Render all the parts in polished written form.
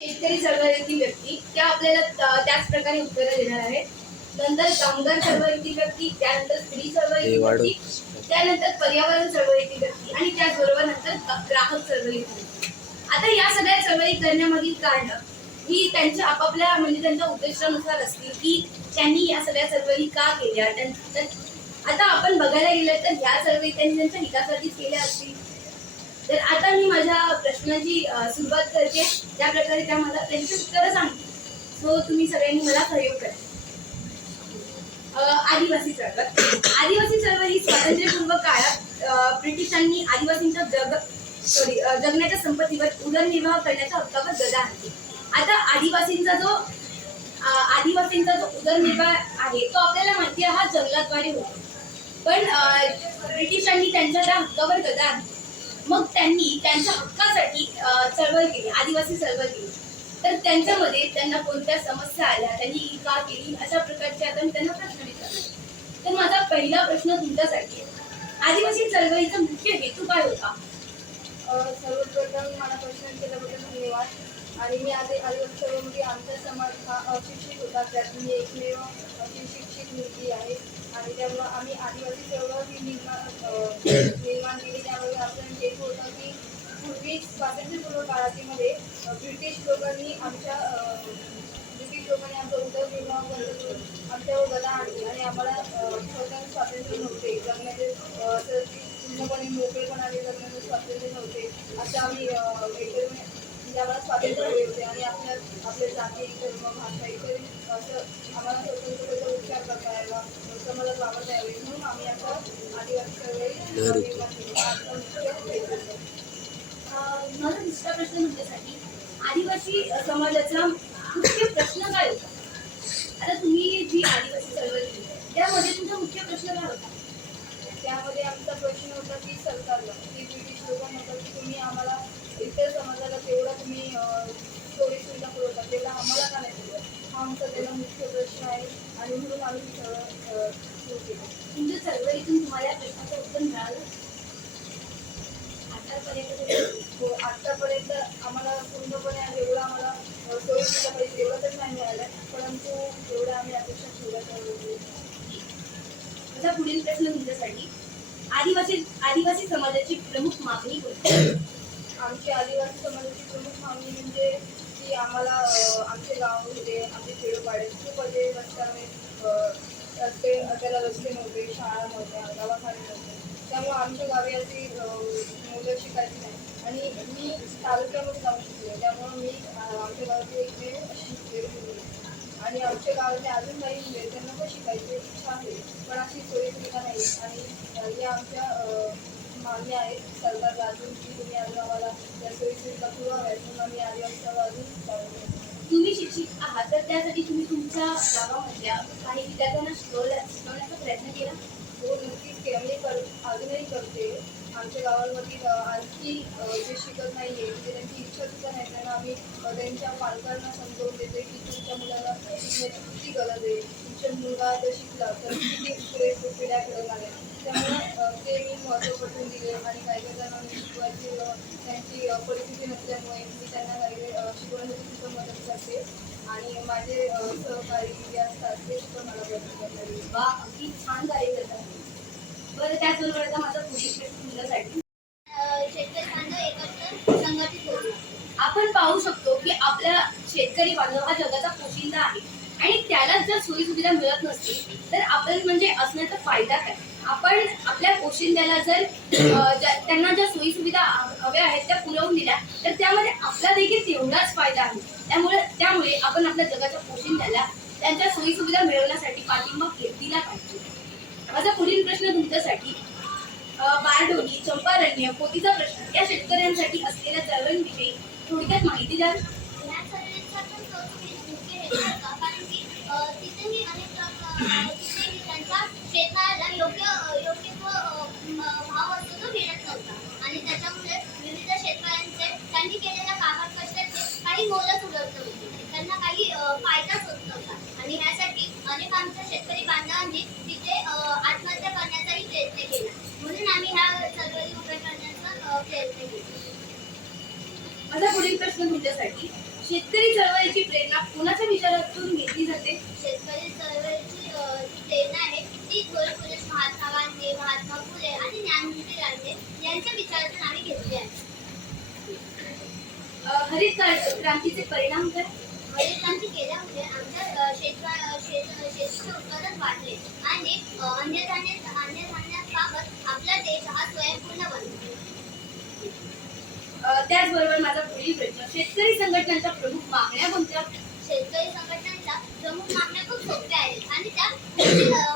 शेतकरी चळवळीतील व्यक्ती त्या आपल्याला त्याच प्रकारे उत्तरं देणार आहेत. नंतर कामगार चळवळीतील व्यक्ती, त्यानंतर स्त्री चळवळीतील व्यक्ती, त्यानंतर पर्यावरण चळवळीतील व्यक्ती आणि त्याचबरोबर नंतर ग्राहक चळवळीतील व्यक्ती. आता या सगळ्या चळवळी करण्यामागील कारण ही त्यांच्या आपापल्या म्हणजे त्यांच्या उद्देशानुसार असतील की त्यांनी या सगळ्या चळवळी का केल्या. आता आपण बघायला गेलं तर ह्या चळवळी त्यांनी त्यांच्या हितासाठीच केल्या असतील. तर आता मी माझ्या प्रश्नाची सुरुवात करते, ज्या प्रकारे त्या मला त्यांची उत्तरं सांगतील. सो तुम्ही सगळ्यांनी मला सहयोग करा. आदिवासी चळवळ. आदिवासी चळवळ ही स्वातंत्र्यपूर्व काळात ब्रिटिशांनी आदिवासींच्या जगण्याच्या संपत्तीवर उदरनिर्वाह करण्याच्या हक्कावर गदा आणली. आता आदिवासींचा जो उदरनिर्वाह आहे तो आपल्याला माहिती आहे, हा जंगलाद्वारे होतो. पण ब्रिटिशांनी त्यांच्या त्या हक्कावर गदा आणली. मग त्यांनी त्यांच्या हक्कासाठी चळवळ केली, आदिवासी चळवळ केली. तर त्यांच्यामध्ये त्यांना कोणत्या समस्या आल्या, त्यांनी का केली, अशा प्रकारचे आता मी त्यांना प्रश्न विचारले. तर माझा पहिला प्रश्न तुमच्यासाठी आहे, आदिवासी चळवळीचा मुख्य हेतू काय होता? सर्वप्रथम मला प्रश्न केल्याबद्दल धन्यवाद. आणि मी आदिवासी चळवळीमध्ये आमचा समाज हा अशिक्षित होता, त्यात मी एकमेव शिक्षित मुलगी आहे. आणि त्यामुळं आम्ही आदिवासी चळवळ ही निर्माण केली. त्यामुळे आपण हेतू होता की पूर्वी स्वातंत्र्यपूर्व काळामध्ये ब्रिटिश लोकांनी आमच्या उदरनिर्वाह बंद करून आमच्यावर गदा आणली आणि आम्हाला स्वतः स्वातंत्र्य नव्हते, जगण्याचे असं पूर्णपणे मोकळेपणाने जगण्याचे स्वातंत्र्य नव्हते. असं आम्ही एकत्र म्हणजे आम्हाला स्वातंत्र्य हवे होते आणि आपल्या जाती, धर्म, भाषा इतर असं आम्हाला स्वतंत्रतेचा उच्चार करता यावा, समाजात वावरता यावे, म्हणून आम्ही आता आदिवासी चळवळी निर्माण केली. माझा दुसरा प्रश्न तुमच्यासाठी, आदिवासी समाजाचा मुख्य प्रश्न काय होता? आता तुम्ही जी आदिवासी चळवळ केली त्यामध्ये तुमचा मुख्य प्रश्न काय होता? त्यामध्ये आमचा प्रश्न होता की सरकारला, की ब्रिटिश लोकांना होता की तुम्ही आम्हाला इतर समाजाला तेवढा तुम्ही सोयी सुविधा पुरवता, तेवढा आम्हाला का नाही दिलं, हा आमचा त्याला मुख्य प्रश्न आहे. आणि म्हणून आम्ही चळवळ सुरू केली. तुमच्या चळवळीतून तुम्हाला या प्रश्नाचं उत्तर मिळालं आतापर्यंत? हो, आत्तापर्यंत आम्हाला पूर्णपणे जेवढा आम्हाला सोयी सुविधा पाहिजे तेवढं तरी नाही मिळालं, परंतु जेवढं आम्ही अपेक्षा ठेवल्या तेवढं. माझा पुढील प्रश्न तुमच्यासाठी, आदिवासी समाजाची प्रमुख मागणी कोणती? आमची आदिवासी समाजाची प्रमुख मागणी म्हणजे की आम्हाला आमचे गावामध्ये, आमचे खेडोपाडे खूप असे त्याला रस्ते नव्हते, शाळा नव्हत्या, दवाखाने नव्हते. त्यामुळे आमच्या गावी अशी मुलं शिकायची नाही. आणि मी तालुक्यामध्ये जाऊन शिकले, त्यामुळं मी आमच्या गावाची एकमेव शिकलेली मुलगी. आणि आमच्या गावातले अजून काही मुले त्यांना पण शिकायची इच्छा आहे, पण अशी सोयी सुविधा नाही. आणि या आमच्या मागण्या आहेत सरकारला अजून की तुम्ही अजून आम्हाला या सोयी सुविधा पुरवाव्यात, म्हणून आम्ही आदिवासीला अजून चालू. तुम्ही शिक्षित आहात तर त्यासाठी तुम्ही तुमच्या गावामधल्या काही विद्यार्थ्यांना शिकवण्याचा प्रयत्न केला? हो, नक्कीच केलं. मी अजूनही करते. आमच्या गावांमधील आणखी जे शिकत नाही आहे, म्हणजे त्यांची इच्छा सुद्धा नाही, त्यांना आम्ही त्यांच्या पालकांना समजावून देते की तुमच्या मुलाला शिकण्याची किती गरज आहे, तुमचा मुलगा जर शिकला तर किती पुढे पिढ्या घडवणार आहे. त्यामुळं ते मी महत्त्व पटवून दिले. आणि काही काही जणांना मी शिकवायची त्यांची परिस्थिती नसल्यामुळे मी त्यांना काही शिकवण्यासाठी सुद्धा मदत करते. आणि माझे सहकारी जे असतात ते सुद्धा मला मदत करतात. वा, अगदी छान कार्य करतात. बरं, त्याचबरोबर आता माझा पुढील प्रश्न तुमच्यासाठी, शेतकरी बांधव एकत्र संघटित होतो. आपण पाहू शकतो की आपला शेतकरी बांधव हा जगाचा पोशिंदा आहे आणि त्यालाच जर सोयी सुविधा मिळत नसतील तर आपण म्हणजे असण्याचा फायदा काय? आपण आपल्या पोशिंद्याला जर त्यांना ज्या सोयी सुविधा हव्या आहेत त्या पुरवून दिल्या तर त्यामध्ये आपला देखील तेवढाच फायदा आहे. त्यामुळे आपण आपल्या जगाच्या पोशिंद्याला त्यांच्या सोयी सुविधा मिळवण्यासाठी पाठिंबा दिला पाहिजे. माझा पुढील प्रश्न तुमच्यासाठी, बारडोली, चंपारण्य, पोतीचा प्रश्न या शेतकऱ्यांसाठी असलेल्या चळवळींविषयी थोडक्यात माहिती द्याल? या चळवळीचा पण मुख्य हेतू होता, कारण की तिथेही तिथेही त्यांच्या शेताला योग्य भाव असतो तो मिळत नव्हता. आणि त्याच्यामुळे विविध शेतकऱ्यांचे त्यांनी केलेल्या काबाड कष्टाचे काही मोलच उडवत होते, त्यांना काही फायदाच होत नव्हता. आणि ह्यासाठी अनेक आमच्या शेतकरी बांधवांनी तिथे आत्महत्या करण्याचाही प्रयत्न केला. म्हणून आम्ही ह्या चळवळी उभ्या करण्याचा प्रयत्न केला. माझा पुढील प्रश्न तुमच्यासाठी, शेतकरी चळवळीची प्रेरणा कोणाच्या विचारातून घेतली जाते? शेतकरी चळवळीची जी प्रेरणा आहे ती थोर महात्मा गांधी, महात्मा फुले आणि ज्ञानज्योती रानडे यांच्या विचारातून आम्ही घेतली आहे. हरित क्रांतीचे परिणाम काय? हरित क्रांती केल्यामुळे आमच्या शेतीचे उत्पादन वाढले आणि अन्नधान्याबाबत आपला देश हा स्वयंपूर्ण बनला. त्याचबरोबर माझा पुढील प्रश्न, शेतकरी संघटनांच्या प्रमुख मागण्या कोणत्या? शेतकरी संघटनांच्या प्रमुख मागण्या खूप सोप्या आहेत आणि त्या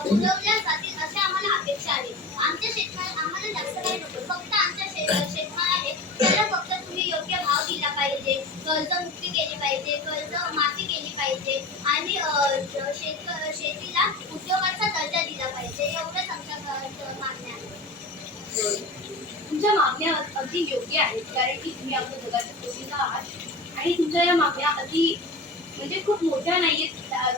पुरवल्या जातील अशा आम्हाला अपेक्षा आहे. आमच्या शेतमाल आम्हाला जास्त काही नको, फक्त आमच्या शेतमाल आहे त्याला फक्त तुम्ही योग्य भाव दिला पाहिजे, कर्जमुक्ती केली पाहिजे, कर्ज माफी केली पाहिजे आणि शेतीला उद्योगाचा दर्जा दिला पाहिजे. एवढंच आमच्या मागण्या आहेत. तुमच्या मागण्या अगदी योग्य आहेत, कारण की तुम्ही आपल्या जगाचे पोशिंदा आहात आणि तुमच्या या मागण्या अगदी म्हणजे खूप मोठ्या नाहीयेत,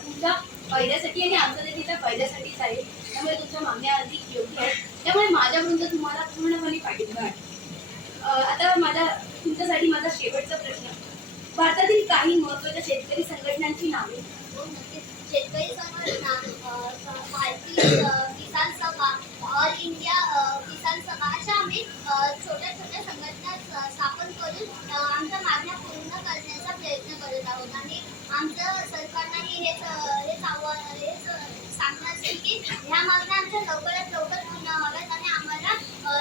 तुमच्या फायद्यासाठी आणि आमच्या देखील फायद्यासाठीच आहे. त्यामुळे तुमच्या मागण्या अगदी योग्य आहेत. त्यामुळे माझ्याकडून तर तुम्हाला पूर्णपणे पाठिंबा आहे. आता तुमच्यासाठी माझा शेवटचा प्रश्न, भारतातील काही महत्त्वाच्या शेतकरी संघटनांची नावे. शेतकरी संघटना, भारतीय किसान सभा, ऑल इंडिया किसान सभा अशा आम्ही छोट्या छोट्या संघटना स्थापन करून आमच्या मागण्या पूर्ण करण्याचा प्रयत्न करत आहोत आणि आमचं सरकारलाही हेच सांगणं असेल की ह्या मागण्या आमच्या लवकरात लवकर पूर्ण व्हाव्यात आणि आम्हाला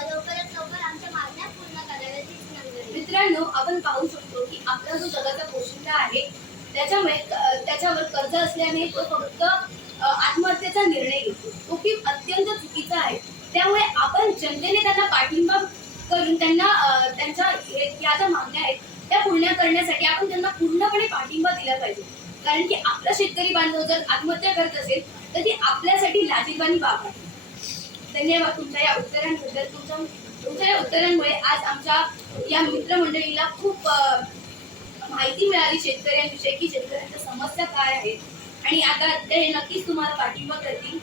लवकरात लवकर आमच्या मागण्या पूर्ण कराव्यात हीच विनंती आहे. मित्रांनो, आपण पाहू शकतो की आपला जो जगाचा पोशिंदा आहे त्याच्यावर कर्ज असल्याने तो फक्त आत्महत्येचा निर्णय घेतो, तो की अत्यंत चुकीचा आहे. त्यामुळे आपण जनतेने त्यांना पाठिंबा करून त्यांच्या या ज्या मागण्या आहेत त्या पूर्ण करण्यासाठी आपण त्यांना पूर्णपणे पाठिंबा दिला पाहिजे. कारण की आपला शेतकरी बांधव जर आत्महत्या करत असेल तर ती आपल्यासाठी लाजिरवाणी बाब आहे. धन्यवाद तुमच्या या उत्तरांबद्दल. तुमच्या या उत्तरांमुळे आज आमच्या या मित्रमंडळीला खूप माहिती मिळाली शेतकऱ्यांविषयी, की शेतकऱ्यांच्या समस्या काय आहेत आणि आता ते नक्कीच तुम्हाला पाठिंबा करतील.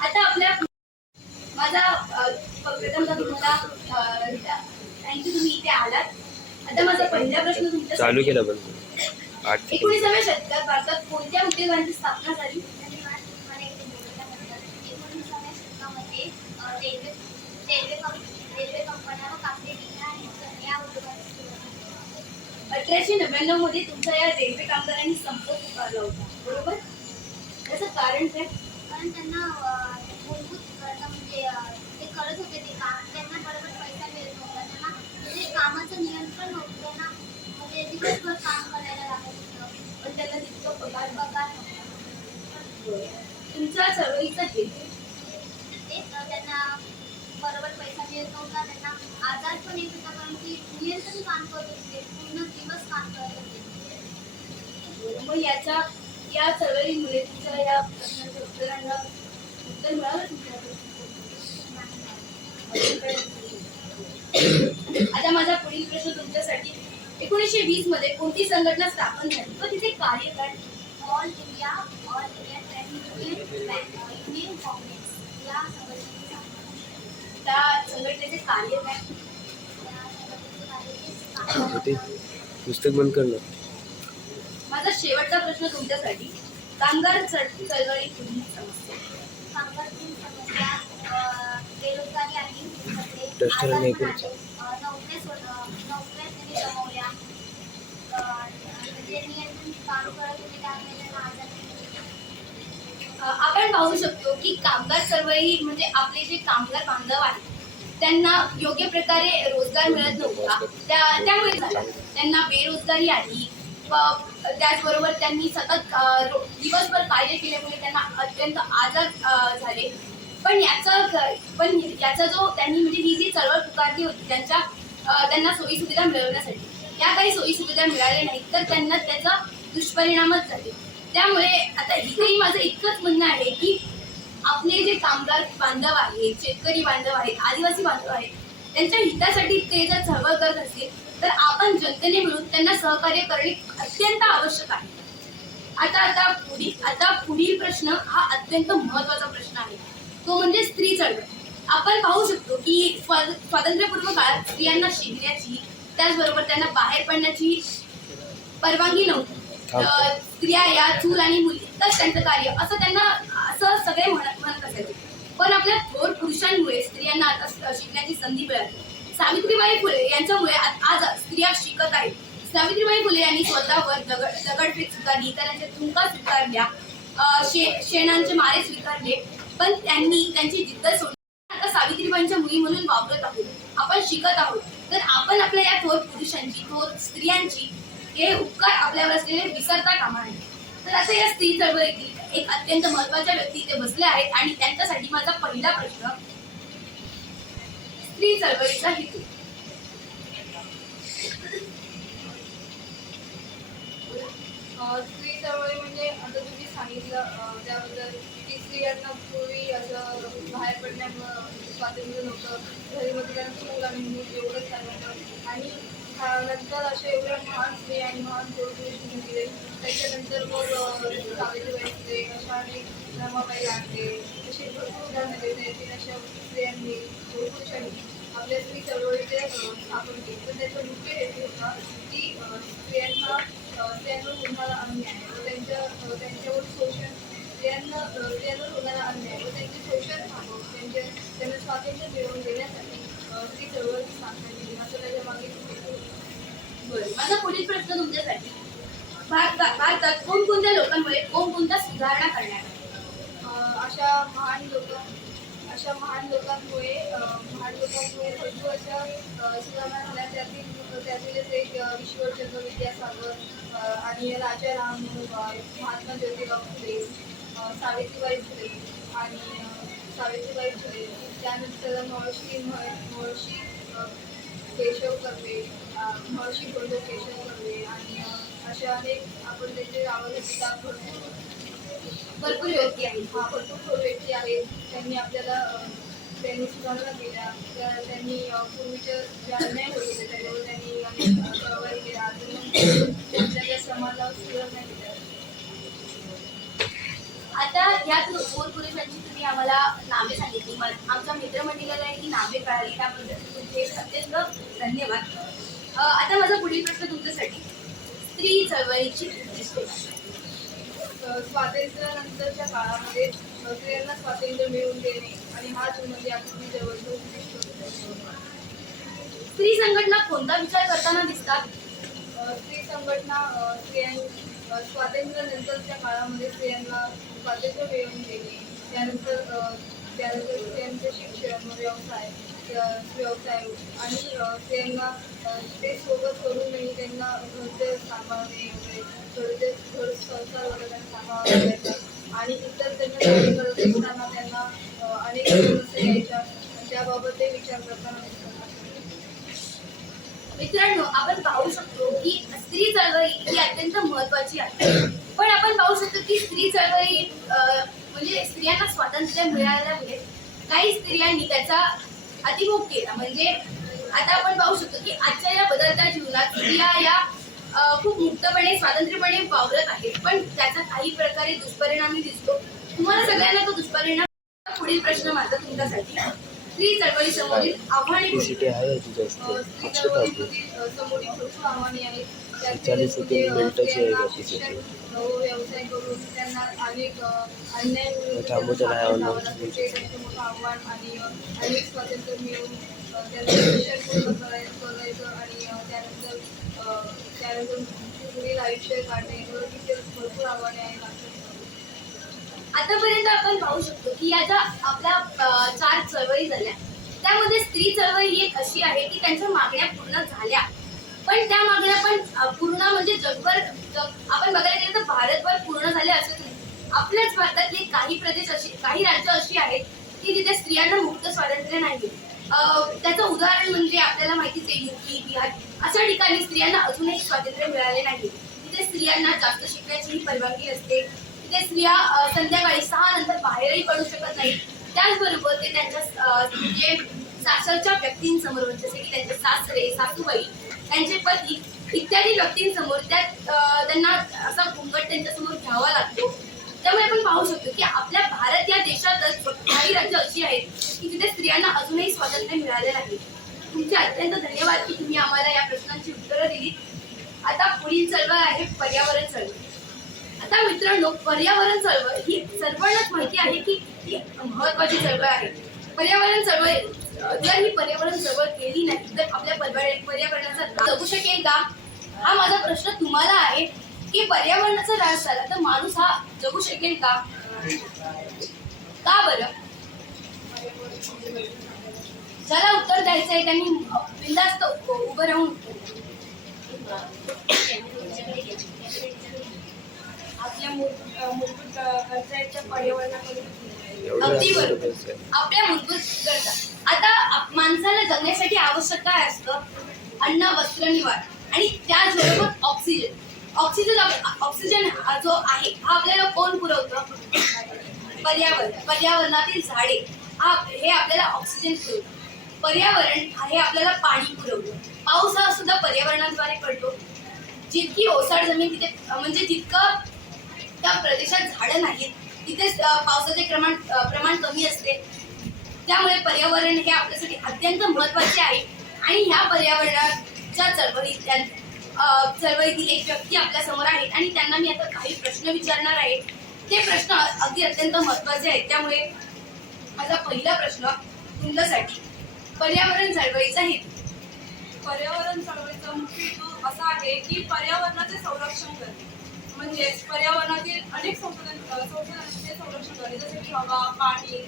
आता माझा प्रथमतः तुम्हाला थँक्यू, तुम्ही इथे आलात. आता माझा पहिला प्रश्न तुमच्या चालू केला पण 19व्या शतकात भारतात कोणत्या उद्योगांची स्थापना झाली? 19व्या शतकामध्ये रेल्वे कंपन्या व कापडी गिरण्या या उद्योगांची सुरुवात झाली. 1899 मध्ये तुमच्या या रेल्वे कामगारांनी संप पुकारला होता, बरोबर? त्याचं कारण काय? कारण त्यांना मूलभूत गरजा म्हणजे ते करत होते ते काम, त्यांना बरोबर पैसा मिळत नव्हता, त्यांना म्हणजे कामाचं नियंत्रण नव्हतं, त्यांना म्हणजे दिवसभर काम करायला लागत होतं पण त्याला तितकं पगार नव्हता. तुमच्या चळवळीचा हेतू? तेच त्यांना बरोबर पैसा मिळत नव्हता, त्यांना आजार पण येत होता, कारण की नियंत्रण काम करत होते, पूर्ण दिवस काम करत होते. मग या चळवळीमुळे तुमच्या या प्रश्नाच्या उत्तरांना उत्तर मिळालं तुमच्याकडे? आता माझा पुढील प्रश्न तुमच्यासाठी, 1920 मध्ये कोणती संघटना स्थापन झाली व तिचे कार्य काय? All India trade union Congress या संघटनेची स्थापना झाली. त्या संघटनेचे कार्य काय? या संघटनेचे कार्य पुस्तक बंद करणार. माझा शेवटचा प्रश्न तुमच्यासाठी, कामगार चळवळी पुढील समस्या. कामगारांची समस्या बेरोजगारी आहे, डस्टर नाही नोकऱ्या त्यांनी गमावल्या, म्हणजे नियंत्रण काम करत होते त्यामुळे त्यांना आजार आपण पाहू शकतो की कामगार चळवळी म्हणजे आपले जे कामगार बांधव आहेत त्यांना योग्य प्रकारे रोजगार मिळत नव्हता, त्यामुळे झाला त्यांना बेरोजगारी आली. त्याचबरोबर त्यांनी सतत दिवसभर कार्य केल्यामुळे त्यांना अत्यंत आजार झाले. पण याचा जो त्यांनी म्हणजे ही जी चळवळ पुकारली होती त्यांना सोयीसुविधा मिळवण्यासाठी, त्या काही सोयीसुविधा मिळाल्या नाहीत तर त्यांना त्याचा दुष्परिणामच झाले. त्यामुळे आता इथेही माझं इतकंच म्हणणं आहे की आपले जे कामगार बांधव आहेत, शेतकरी बांधव आहेत, आदिवासी बांधव आहेत, त्यांच्या हितासाठी ते जर चळवळ करत असतील तर आपण जनतेने मिळून त्यांना सहकार्य करणे अत्यंत आवश्यक आहे. आता पुढील प्रश्न हा अत्यंत महत्त्वाचा प्रश्न आहे, तो म्हणजे स्त्री चळवळ. आपण पाहू शकतो की स्वातंत्र्यपूर्व काळात स्त्रियांना शिकण्याची, त्याचबरोबर त्यांना बाहेर पडण्याची परवानगी नव्हती. स्त्रिया या चूल आणि मुली तर त्यांचं कार्य असं त्यांना असं सगळे म्हणत असायचे. पण आपल्या थोर पुरुषांमुळे स्त्रियांना आता शिकण्याची संधी मिळाली. सावित्रीबाई फुले यांच्यामुळे आज स्त्रिया शिकत आहेत. सावित्रीबाई फुले यांनी स्वतःवर दगडफेक स्वीकारली, इतरांच्या चुका स्वीकारल्या, शेणांचे मारे स्वीकारले, पण त्यांनी त्यांची जिद्द सोडली. आता सावित्रीबाईंच्या मुली म्हणून वापरत आहोत, आपण शिकत आहोत. तर आपण आपल्या या थोर पुरुषांची, थोर स्त्रियांची हे उपकार आपल्यावर असलेले विसरता कामा नये. तर आता या स्त्री चळवळीतील एक अत्यंत महत्वाच्या व्यक्ती इथे बसल्या आहेत आणि त्यांच्यासाठी माझा पहिला प्रश्न, स्त्री चळवळीचा हेतू. स्त्री चळवळी म्हणजे आता तुम्ही सांगितलं त्याबद्दल की स्त्रियांना पूर्वी असं बाहेर पडण्यामुळं स्वातंत्र्य नव्हतं, घरी मध्ये त्यांना चूल आणि मूल एवढंच चालवतं. आणि नंतर अशा एवढ्या महान स्त्री आणि महान पुरुष होऊन गेले. त्याच्यानंतर मग सावित्रीबाई फुले, अशा अनेक रमाबाई लांडे अशी भरपूर उदाहरणं देता येतील. अशा स्त्रियांनी पुरुषांनी आपल्या स्त्री चळवळीचे स्थापन केले. तर त्याचा मुख्य हेतू होता की स्त्रियांवर होणारा अन्याय व त्यांच्यावर शोषण, स्त्रियांवर होणारा अन्याय व त्यांचे शोषण थांबवून त्यांना स्वातंत्र्य मिळवून देण्यासाठी स्त्री चळवळीची स्थापना केली. असं त्याच्या मागे हेतू होता. माझा पुढील प्रश्न तुमच्यासाठी, भारतात कोणकोणत्या लोकांमुळे कोणकोणत्या सुधारणा करण्यात अशा महान लोकांमुळे भरपूर अशा सुधारणा झाल्या. त्यातीलच एक ईश्वरचंद्र विद्यासागर आणि राजा राममोहन, महात्मा ज्योतिबा फुले, सावित्रीबाई फुले त्यानंतर महर्षी केशव कर्वे, महर्षी गोंडो केशव कर्वे आणि अशा अनेक आपण त्याचे नावं घेतली. भरपूर व्यक्ती आहेत. भरपूर व्यक्ती आहेत. त्यांनी सुधारणा केल्या. त्यांनी पूर्वीच्या ज्या अन्याय होत होते त्याच्यावर त्यांनी अनेक चळवळी केल्या. आपल्या समाजाला सुधारणा केल्या. आता या थोर पुरुषांची तुम्ही आम्हाला नावे सांगितली, आमच्या मित्रमंडळाला ही नावे कळाली, त्याबद्दल तुमचे अत्यंत धन्यवाद. आता माझा पुढील प्रश्न तुमच्यासाठी, स्त्री चळवळीची उद्दिष्टे. स्वातंत्र्यानंतरच्या काळामध्ये स्त्रियांना स्वातंत्र्य मिळवून देणे आणि हाच म्हणजे आपली चळवळीचं उद्दिष्ट होतं. स्त्री संघटना कोणता विचार करताना दिसतात? स्त्री संघटना स्वातंत्र्यानंतरच्या काळामध्ये स्त्रियांना स्वातंत्र्य मिळवून देणे, त्यानंतर स्त्रियांचं शिक्षण, व्यवसाय आणि स्त्रियांना ते सोबत करूनही त्यांना घरचे सांभाळणे वगैरे, घर संसार वगैरे त्यांना सांभाळावा लागायचा आणि इतर त्यांना कार्य करत असताना त्यांना अनेक समस्या यायच्या. त्याबाबत ते विचार करताना दिसतात. मित्रांनो, आपण पाहू शकतो की स्त्री चळवळी ही अत्यंत महत्वाची आहे. पण आपण पाहू शकतो की स्त्री चळवळी म्हणजे स्त्रियांना स्वातंत्र्य मिळाल्यामुळे काही स्त्रियांनी त्याचा अतिभोग केला. म्हणजे आता आपण पाहू शकतो की आजच्या या बदलत्या जीवनात स्त्रिया या खूप मुक्तपणे, स्वातंत्र्यपणे वावरत आहेत, पण त्याचा काही प्रकारे दुष्परिणामही दिसतो. तुम्हाला सगळ्यांना तो दुष्परिणाम. पुढील प्रश्न माझा तुमच्यासाठी, स्त्री चळवळी समोरील आव्हाने. स्त्री चळवळीमधील समोरील भरपूर आव्हाने आहेत. शिक्षण व्यवसाय करून त्यांना अनेक अन्याय मोठं आव्हान आणि अनेक स्वातंत्र्य मिळवून त्यांना शिक्षण पूर्ण करायचं आणि त्यानंतर पुढील आयुष्य काढणे तिथे भरपूर आव्हाने आहेत. आतापर्यंत आपण पाहू शकतो की या ज्या आपल्या 4 चळवळी झाल्या, त्यामध्ये स्त्री चळवळी ही एक अशी आहे की त्यांच्या मागण्या पूर्ण झाल्या, पण त्या मागण्या पण पूर्ण म्हणजे जगभर आपण बघायला गेलं तर भारतभर पूर्ण झाले असंच नाही. आपल्याच भारतातले काही राज्य अशी आहेत की तिथे स्त्रियांना मुक्त स्वातंत्र्य नाही. त्याचं उदाहरण म्हणजे आपल्याला माहितीच आहे, युपी, बिहार अशा ठिकाणी स्त्रियांना अजूनही स्वातंत्र्य मिळाले नाही. तिथे स्त्रियांना जास्त शिकण्याचीही परवानगी नसते. तिथे स्त्रिया संध्याकाळी 6 नंतर बाहेरही पडू शकत नाही. त्याचबरोबर ते त्यांच्या जे सासरच्या व्यक्तींसमोर, जसे की त्यांचे सासरे, सासूबाई, त्यांचे पती इत्यादी व्यक्तींसमोर त्यांना असा घुंगट त्यांच्यासमोर घ्यावा लागतो. त्यामुळे आपण पाहू शकतो की आपल्या भारत या देशातच काही राज्य अशी आहेत की तिथे स्त्रियांना अजूनही स्वातंत्र्य मिळाले नाही. तुमचे अत्यंत धन्यवाद की तुम्ही आम्हाला या प्रश्नांची उत्तरं दिली. आता पुढील चळवळ आहे पर्यावरण चळवळ. आता मित्रांनो, पर्यावरण चळवळ ही सर्वांनाच माहिती आहे की ही महत्वाची चळवळ आहे. पर्यावरण चळवळ जर ही पर्यावरण चळवळ केली नाही तर आपल्या पर्यावरणाचा ऱ्हास जगू शकेल का? हा माझा प्रश्न तुम्हाला आहे की पर्यावरणाचा ऱ्हास झाला तर माणूस हा जगू शकेल का? का बरं? ज्याला उत्तर द्यायचं आहे त्यांनी बिनधास्त उभं राहून उत्तर द्या. आपल्या मूलभूत गरजांच्या पर्यावरणाकडे अगदी बरोबर. आपल्या मूलभूत गरजा. आता माणसाला जगण्यासाठी आवश्यक काय असतं? अन्न, वस्त्र, निवारा आणि त्याचबरोबर ऑक्सिजन. ऑक्सिजन जो आहे हा आपल्याला कोण पुरवतं? पर्यावरणातील झाडे हे आपल्याला ऑक्सिजन पुरवतं. पर्यावरण हे आपल्याला पाणी पुरवतं. पाऊस हा सुद्धा पर्यावरणाद्वारे पडतो. जितकी ओसाड जमीन तिथे म्हणजे जितकं त्या प्रदेशात झाडं नाहीत तिथेच पावसाचे प्रमाण कमी असते. त्यामुळे पर्यावरण हे आपल्यासाठी अत्यंत महत्वाचे आहे. आणि ह्या पर्यावरणाच्या चळवळीतील एक व्यक्ती आपल्या समोर आहेत आणि त्यांना मी आता काही प्रश्न विचारणार आहे. ते प्रश्न अगदी अत्यंत महत्वाचे आहेत. त्यामुळे माझा पहिला प्रश्न तुमच्यासाठी, पर्यावरण चळवळीचा हेतू. पर्यावरण चळवळीचा मुख्य हेतू असा आहे की पर्यावरणाचे संरक्षण करणे. म्हणजेच पर्यावरणातील अनेक संसाधनांचे संरक्षण करणे, जसे की हवा, पाणी,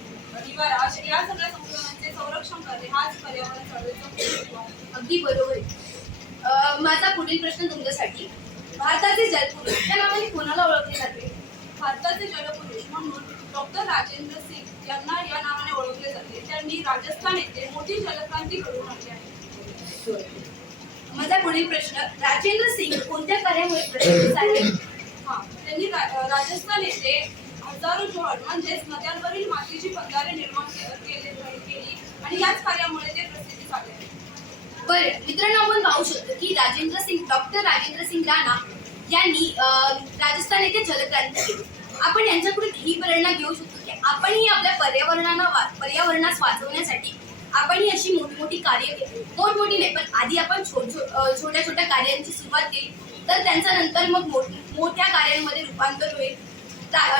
निवारा अशा या सगळ्या संसाधनांचे संरक्षण करणे हाच पर्यावरण चळवळीचा मुख्य हेतू आहे. अगदी बरोबर आहे. माझा पुढील प्रश्न तुमच्यासाठी, भारताचे जलपुरुष या नावाने कोणाला ओळखले जाते? भारताचे जलपुरुष म्हणून डॉक्टर राजेंद्र सिंग यांना या नावाने ओळखले जाते. त्यांनी राजस्थान येथे मोठी जलक्रांती घडवून आणली आहे. माझा पुढील प्रश्न, राजेंद्र सिंग कोणत्या कार्यामुळे प्रसिद्ध झाले? त्यांनी राजस्थान येथे हजारो जोड म्हणजेच नद्यांवरील मातीची बंधारे निर्माण केली आणि याच कार्यामुळे ते प्रसिद्ध झाले. बरं मित्रांनो, आपण पाहू शकतो की डॉक्टर राजेंद्र सिंग राणा यांनी राजस्थान येथे जलक्रांती केली. आपण यांच्याकडून ही प्रेरणा घेऊ शकतो की आपणही आपल्या पर्यावरणास वाचवण्यासाठी आपणही अशी मोठी कार्य केली. मोठमोठी नाही, पण आधी आपण छोट्या छोट्या कार्यांची सुरुवात केली तर त्यांचा नंतर मग मोठ्या कार्यांमध्ये रूपांतर होईल.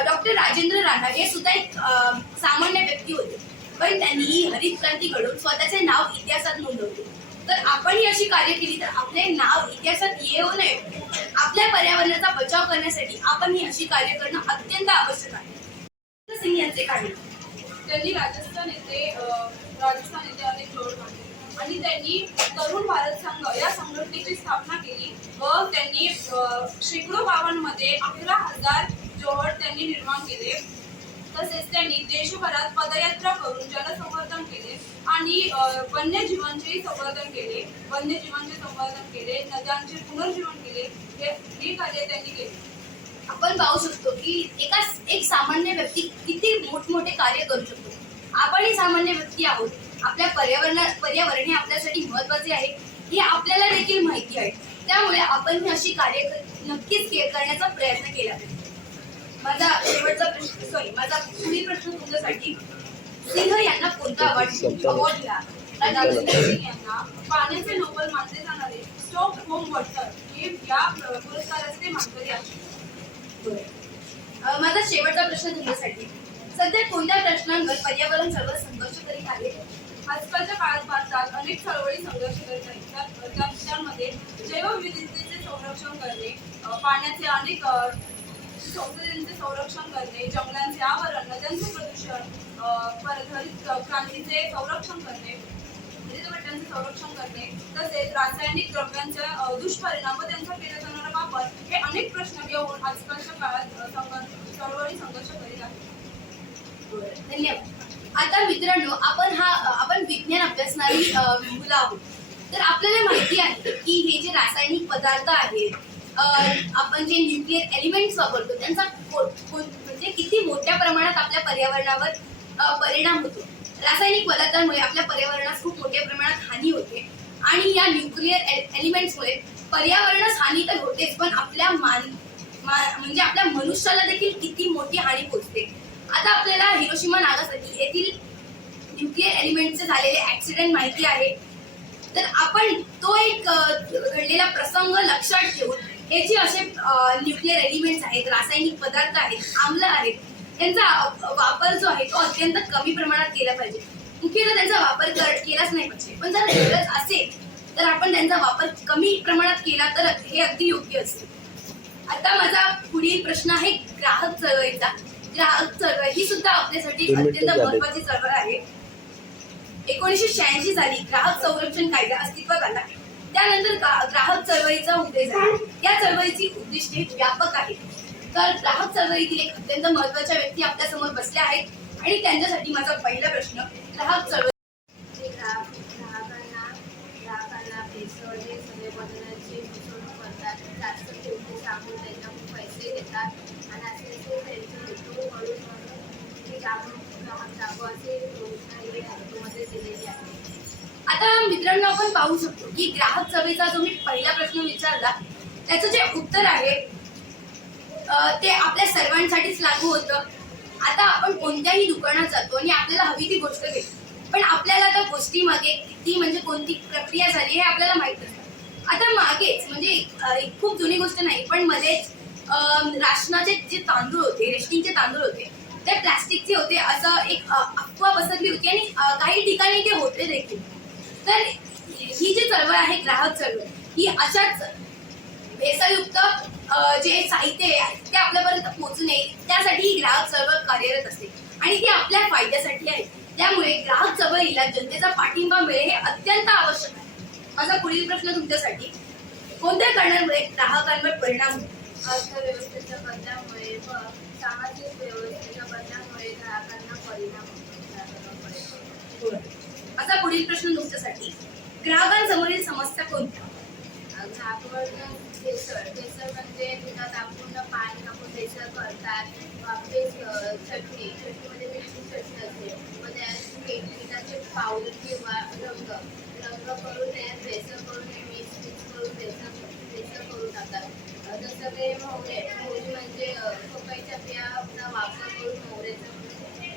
डॉक्टर राजेंद्र राणा हे सुद्धा एक सामान्य व्यक्ती होते, पण त्यांनी हरित क्रांती घडवून स्वतःचे नाव इतिहासात नोंदवले. तर आपणही अशी कार्य केली तर आपले नाव इतिहासात येऊ नये. आपल्या पर्यावरणाचा बचाव करण्यासाठी आपणही अशी कार्य करणं अत्यंत आवश्यक आहे. सिंग यांचे कार्य, त्यांनी राजस्थान येथे अनेक जोड बांधले आणि त्यांनी तरुण भारत संघ या संघटनेची स्थापना केली व त्यांनी शेकडो गावांमध्ये 11,000 जोड त्यांनी निर्माण केले. तसेच त्यांनी देशभरात पदयात्रा करून जलसंवर्धन केले आणि वन्यजीवांचे संवर्धन केले. नद्यांचे पुनर्जीवन केले. हे कार्य त्यांनी केले. आपण पाहू शकतो की एक सामान्य व्यक्ती किती मोठमोठे कार्य करू शकतो. आपणही सामान्य व्यक्ती आहोत. आपल्या पर्यावरण हे आपल्यासाठी महत्वाचे आहे हे आपल्याला देखील माहिती आहे. त्यामुळे आपण अशी कार्य नक्कीच करण्याचा प्रयत्न केला पाहिजे. माझा पुढील प्रश्न तुमच्यासाठी, सिंह यांना कोणता अवॉर्ड दिला? यांना पाण्याचे नोबेल मानले जाणारे स्टॉकहोम वॉटर हे या पुरस्काराचे ते मानकरी आहेत. माझा शेवटचा प्रश्न तुमच्यासाठी, सध्या कोणत्या प्रश्नांवर पर्यावरण चळवळ संघर्ष करीत आहे? आजकालच्या काळात भारतात अनेक चळवळी संघर्ष करीत आहेत. त्यामध्ये जैवविविधतेचे संरक्षण करणे, पाण्याचे अनेक संसाधनांचे संरक्षण करणे, जंगलांचे आवरण, नद्यांचे प्रदूषण, हरित क्रांतीचे संरक्षण करणे, हरितगटांचे संरक्षण करणे, तसेच रासायनिक द्रव्यांच्या दुष्परिणाम व त्यांचा केला जाणारा वापर हे अनेक प्रश्न घेऊन आजकालच्या काळात चळवळी संघर्ष करीत आहेत. धन्यवाद. आता मित्रांनो, आपण विज्ञान अभ्यासणारी मुलं आहोत. तर आपल्याला माहिती आहे की हे जे रासायनिक पदार्थ आहेत, आपण जे न्यूक्लिअर एलिमेंट्स वापरतो त्यांचा म्हणजे किती मोठ्या प्रमाणात आपल्या पर्यावरणावर परिणाम होतो. रासायनिक पदार्थांमुळे आपल्या पर्यावरणास खूप मोठ्या प्रमाणात हानी होते आणि या न्यूक्लिअर एलिमेंट्समुळे पर्यावरणास हानी तर होतेच, पण आपल्या म्हणजे आपल्या मनुष्याला देखील किती मोठी हानी पोहोचते. आता आपल्याला हिरोशिमा नागासाकी येथील न्यूक्लिअर एलिमेंटचे झालेले ऍक्सिडेंट माहिती आहे. तर आपण तो एक घडलेला प्रसंग लक्षात ठेवून हे जे असे न्यूक्लिअर एलिमेंट्स आहेत, रासायनिक पदार्थ आहेत, आम्ल आहेत, त्यांचा वापर जो आहे तो अत्यंत कमी प्रमाणात केला पाहिजे. मुख्यतः त्यांचा वापर केलाच नाही पाहिजे. पण जर गरज असेल तर आपण त्यांचा वापर कमी प्रमाणात केला तर हे अगदी योग्य असेल. आता माझा पुढील प्रश्न आहे ग्राहक चळवळीचा. ग्राहक चळवळ ही सुद्धा आपल्यासाठी अत्यंत महत्वाची चळवळ आहे. 1986 साली ग्राहक संरक्षण कायदा अस्तित्वात आला. त्यानंतर ग्राहक चळवळीचा उदय झाला. या चळवळीची उद्दिष्टे व्यापक आहेत. तर ग्राहक चळवळीतील एक अत्यंत महत्वाच्या व्यक्ती आपल्या समोर बसल्या आहेत आणि त्यांच्यासाठी माझा पहिला प्रश्न ग्राहक चळवळी. ग्राहकांना भेसळ हे सगळे बदलाची फसवणूक करतात, जास्त किमती सांगून त्यांच्याकडून पैसे घेतात आणि असे त्यांचे हेतू करून ही ग्राहक जागवाची योजना ही हेतूमध्ये दिलेली आहे. आता मित्रांनो आपण पाहू शकतो की ग्राहक चळवळीचा जो मी पहिला प्रश्न विचारला त्याचं जे उत्तर आहे ते आपल्या सर्वांसाठीच लागू होतं. आता आपण कोणत्याही दुकानात जातो आणि आपल्याला हवी ती गोष्ट घेतो, पण आपल्याला त्या गोष्टी मागे किती म्हणजे कोणती प्रक्रिया झाली हे आपल्याला माहित नसतं. आता मागेच म्हणजे खूप जुनी गोष्ट नाही पण मध्येच राशनाचे जे तांदूळ होते, रेशनिंगचे तांदूळ होते, ते प्लास्टिकचे होते असं एक अफवा पसरली होती आणि काही ठिकाणी ते होते देखील. तर ही जी चळवळ आहे ग्राहक चळवळ ही अशाच भेसळयुक्त जे साहित्य आहे ते आपल्यापर्यंत पोहोचू नये त्यासाठी ही ग्राहक चळवळ कार्यरत असते आणि ती आपल्या फायद्यासाठी आहे. त्यामुळे ग्राहक चळवळीला जनतेचा पाठिंबा मिळणे हे अत्यंत आवश्यक आहे. माझा पुढील प्रश्न तुमच्यासाठी कोणत्या कारणांमुळे ग्राहकांवर परिणाम होतो? अर्थव्यवस्थेच्या बदलामुळे व सामाजिक व्यवस्थेच्या बदलामुळे ग्राहकांना परिणाम होतो. माझा पुढील प्रश्न तुमच्यासाठी ग्राहकांसमोरील समस्या कोणत्या? ग्राहकांना भेसळ म्हणजे दुधात आपण पाणी टाकून भेसळ करतात. आपले चटणीमध्ये मिरची चटणी असते व त्यात मिठाचे पावडर किंवा रंग करून त्यात भेसळ करून मिक्स करून भेसळ करून टाकतात. जसं ते मोहरी म्हणजे पपईच्या बियाचा वापर करून मोहऱ्याचं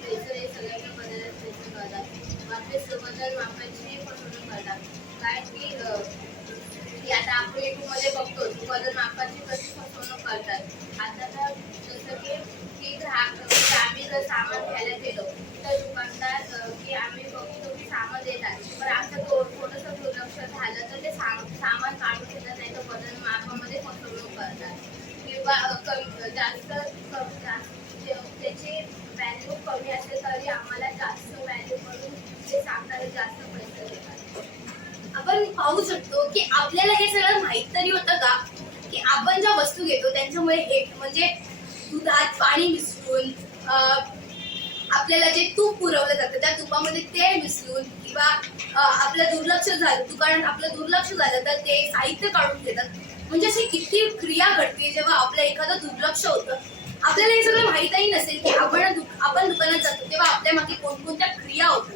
भेसळ हे सगळ्यांच्या पदार्थात भेसळ करतात. आपले बदल वापरायची फसवणूक करतात. कारण की आता आपण यूट्यूबमध्ये बघतो वजन मापाची कशी फसवणूक करतात. आता तर जसं की आम्ही जर सामान घ्यायला गेलो तर दुकानदार की आम्ही बघतो की सामान देतात पण आमचं थोडंसं दुर्लक्ष झालं तर ते सामान काढून घेतात, नाही तर वजन मापामध्ये फसवणूक करतात किंवा जास्त त्याची व्हॅल्यू कमी असेल तरी आम्हाला जास्त व्हॅल्यू करून ते सांगतात जास्त पैसे देतात. आपण पाहू शकतो की आपल्याला हे सगळं माहित तरी होतं का की आपण ज्या वस्तू घेतो त्यांच्यामुळे हे म्हणजे दुधात पाणी मिसळून आपल्याला जे तूप पुरवलं जातं त्या तुपामध्ये तेल मिसळून किंवा आपलं दुर्लक्ष झालं दुकानात आपलं दुर्लक्ष झालं तर ते साहित्य काढून देतात. म्हणजे अशी किती क्रिया घडते जेव्हा आपलं एखादं दुर्लक्ष होतं. आपल्याला हे सगळं माहीतही नसेल की आपण दुकानात जातो तेव्हा आपल्या मागे कोणकोणत्या क्रिया होतात.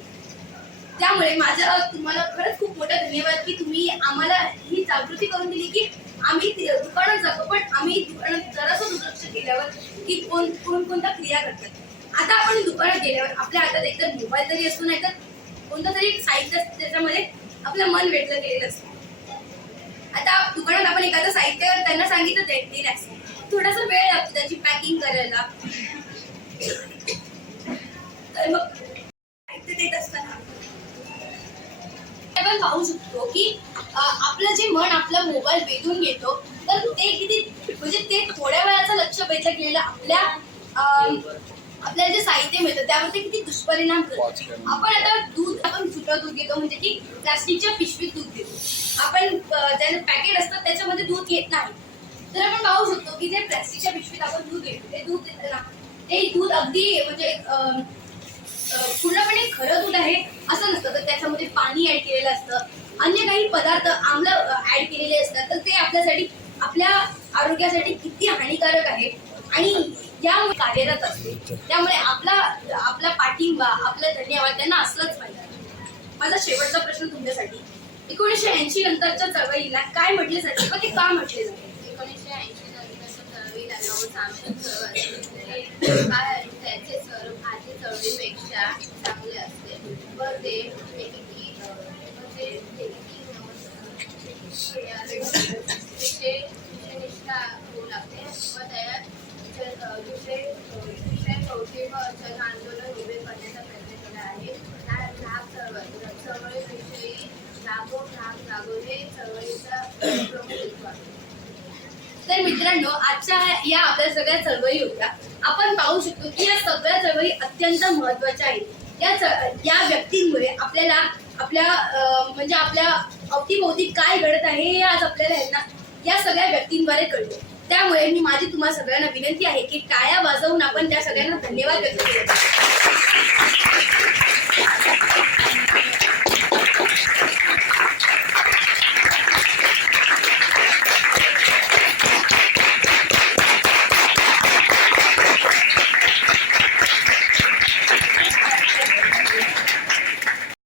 त्यामुळे माझा तुम्हाला खरंच खूप मोठा धन्यवाद की तुम्ही आम्हाला ही जागृती करून दिली की आम्ही दुकानात जातो पण आम्ही दुकानात जरासं दुर्लक्ष केल्यावर की कोणत्या क्रिया करतात. आता आपण दुकानात गेल्यावर आपल्या हातात एकतर मोबाईल तरी असतो नाही तर कोणतं तरी साहित्य असतं त्याच्यामध्ये आपलं मन वेधलं गेलेलं असतं. आता दुकानात आपण एखादं साहित्य त्यांना सांगितलं ते नाही थोडासा वेळ लागतो त्याची पॅकिंग करायला. तर मग साहित्य देत असताना आपण पाहू शकतो की आपलं जे मन आपला मोबाईल वेधून घेतो तर ते किती म्हणजे ते थोड्या वेळाचं लक्ष वेधलं गेलेलं आपल्याला जे साहित्य मिळतं त्यावरती किती दुष्परिणाम करतो. आपण आता आपण सुटं दूध घेतो म्हणजे की प्लास्टिकच्या पिशवीत दूध घेतो. आपण त्याचं पॅकेट असतं त्याच्यामध्ये दूध येत नाही. तर आपण पाहू शकतो की जे प्लास्टिकच्या पिशवीत आपण दूध घेतो ते दूध देताना ते दूध अगदी म्हणजे पूर्णपणे खरं दूध आहे असं नसतं. तर त्याच्यामध्ये पाणी ऍड केलेलं असतं, अन्य काही पदार्थ आम्ल ऍड केलेले असतात. तर ते आपल्यासाठी आपल्या आरोग्यासाठी किती हानिकारक आहे आणि यामुळे कार्यरत असते. त्यामुळे आपला पाठिंबा आपला धन्यवाद त्यांना असलंच पाहिजे. माझा शेवटचा प्रश्न तुमच्यासाठी 1980 नंतरच्या चळवळीला काय म्हटले जाते व ते का म्हटले जाते? 1980 नंतरच्या चळवळीला नवसाक्षर चळवळ काय त्याचे स्वरूप आधी चळवळीपेक्षा चांगले असते व ते निष्ठा होऊ लागते व त्यात दुसरे चौथे व जन आंदोलन उभे करण्याचा प्रयत्न केला आहे. चळवळीविषयी हे चळवळीचा प्रमुख हेतू आहे. तर मित्रांनो, आजच्या या आपल्या सगळ्या चळवळी होत्या. आपण पाहू शकतो की या सगळ्या चळवळी अत्यंत महत्त्वाच्या आहेत. या व्यक्तींमुळे आपल्याला म्हणजे आपल्या अवतीभोवती काय घडत आहे हे आज आपल्याला या सगळ्या व्यक्तींद्वारे कळते. त्यामुळे माझी तुम्हाला सगळ्यांना विनंती आहे की टाळ्या वाजवून आपण त्या सगळ्यांना धन्यवाद व्यक्त केले.